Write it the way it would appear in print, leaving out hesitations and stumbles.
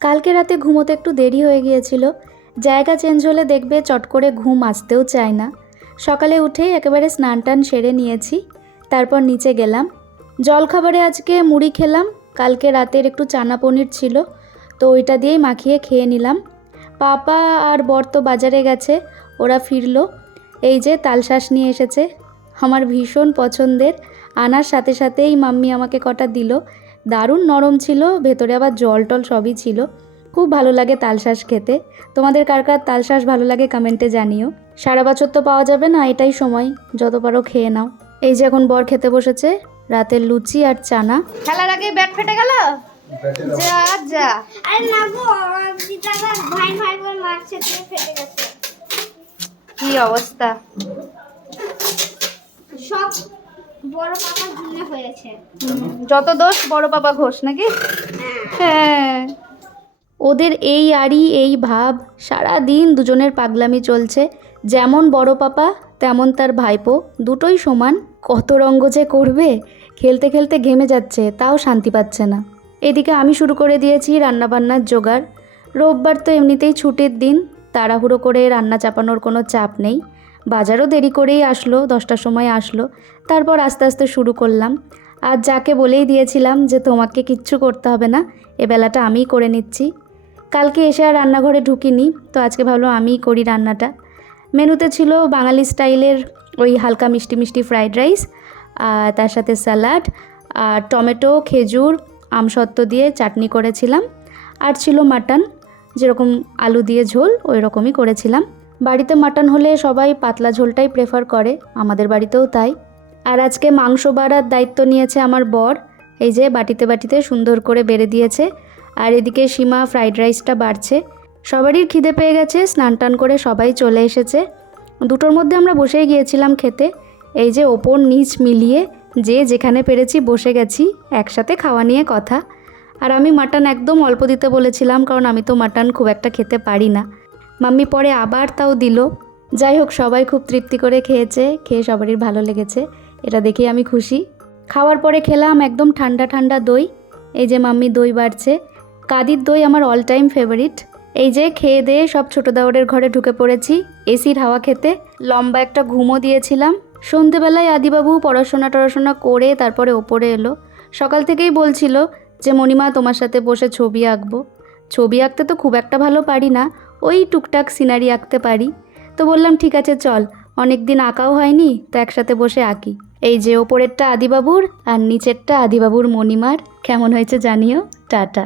কালকে রাতে ঘুমোতে একটু দেরি হয়ে গিয়েছিল। জায়গা চেঞ্জ হলে দেখবে চট করে ঘুম আসতেও চায় না। সকালে উঠেই একেবারে স্নান টান সেরে নিয়েছি, তারপর নিচে গেলাম। জলখাবারে আজকে মুড়ি খেলাম, কালকে রাতের একটু চানা পনির ছিল, তো ওইটা দিয়েই মাখিয়ে খেয়ে নিলাম। পাপা আর বর তো বাজারে গেছে, ওরা ফিরলো। এই যে তালশাঁস নিয়ে এসেছে, আমার ভীষণ পছন্দের। আনার সাথে সাথেই মাম্মি আমাকে কটা দিল, দারুণ নরম ছিল, ভেতরে আবার জল টল সবই ছিল। খুব ভালো লাগে তালশাঁস খেতে। তোমাদের কার কার তালশাঁস ভালো লাগে কমেন্টে জানিও। সারা বছর তো পাওয়া যাবে না, এটাই সময়, যত পারো খেয়ে নাও। এই যে এখন বর খেতে বসেছে, রাতের লুচি আর চানা। খেলার আগে ব্যাট ফেটে গেল, যা যা। আরে না গো, দিদার ভাই ভাই বল মারছে, দিয়ে ফেটে গেছে। কি অবস্থা! সব বড় পাপার জন্য হয়েছে। যত দোষ বড় পাপা ঘোষ নাকি? হ্যাঁ, ওদের এই আড়ি এই ভাব, সারা দিন দুজনের পাগলামি চলছে। যেমন বড় পাপা তেমন তার ভাইপো, দুটোই সমান। কত রঙ্গ যে করবে, খেলতে খেলতে ঘেমে যাচ্ছে, তাও শান্তি পাচ্ছে না। এদিকে আমি শুরু করে দিয়েছি রান্নাবান্নার জোগাড়। রোববার তো এমনিতেই ছুটির দিন, তাড়াহুড়ো করে রান্না চাপানোর কোনো চাপ নেই। বাজারও দেরি করেই আসলো, 10টার সময় আসলো। তারপর আস্তে আস্তে শুরু করলাম। আর যাকে বলেই দিয়েছিলাম যে তোমাকে কিচ্ছু করতে হবে না, এ বেলাটা আমিই করে নিচ্ছি। কালকে এসে আর রান্নাঘরে ঢুকিনি, তো আজকে ভাবলাম আমিই করি রান্নাটা। মেনুতে ছিল বাঙালি স্টাইলের ওই হালকা মিষ্টি মিষ্টি ফ্রাইড রাইস, আর তার সাথে স্যালাড, আর টমেটো খেজুর আমসত্ত্ব দিয়ে চাটনি করেছিলাম। আর ছিল মাটন, যেরকম আলু দিয়ে ঝোল ওই রকমই করেছিলাম। বাড়িতে মাটন হলে সবাই পাতলা ঝোলটাই প্রেফার করে, আমাদের বাড়িতেও তাই। আর আজকে মাংস বাড়ার দায়িত্ব নিয়েছে আমার বর। এই যে বাটিতে বাটিতে সুন্দর করে বেড়ে দিয়েছে। আর এদিকে সীমা ফ্রাইড রাইসটা বাড়ছে। সবারই খিদে পেয়ে গেছে, স্নান টান করে সবাই চলে এসেছে। দুটোর মধ্যে আমরা বসেই গিয়েছিলাম খেতে। এই যে ওপর নিচ মিলিয়ে যে যেখানে পেরেছি বসে গেছি, একসাথে খাওয়া নিয়ে কথা। আর আমি মাটন একদম অল্প দিতে বলেছিলাম, কারণ আমি তো মাটন খুব একটা খেতে পারি না। মাম্মি পরে আবার তাও দিল। যাই হোক, সবাই খুব তৃপ্তি করে খেয়েছে, খেয়ে সবারই ভালো লেগেছে, এটা দেখেই আমি খুশি। খাওয়ার পরে খেলাম একদম ঠান্ডা ঠান্ডা দই। এই যে মাম্মি দই বাড়ছে, কাদির দই আমার অল টাইম ফেভারিট। এই যে খেয়ে দিয়ে সব ছোটো দাওয়ারের ঘরে ঢুকে পড়েছি এসির হাওয়া খেতে। লম্বা একটা ঘুমও দিয়েছিলাম। সন্ধেবেলায় আদিবাবু পড়াশোনা করে তারপরে ওপরে এলো। সকাল থেকেই বলছিল যে মণিমা তোমার সাথে বসে ছবি আঁকবো। ছবি আঁকতে তো খুব একটা ভালো পারি না, ওই টুকটাক সিনারি আঁকতে পারি। তো বললাম ঠিক আছে চল, অনেক দিন আঁকাও হয়নি, তো একসাথে বসে আঁকি। এই যে ওপরেরটা আদিবাবুর আর নিচেরটা আদিবাবুর মণিমার। কেমন হয়েছে জানিও। টাটা।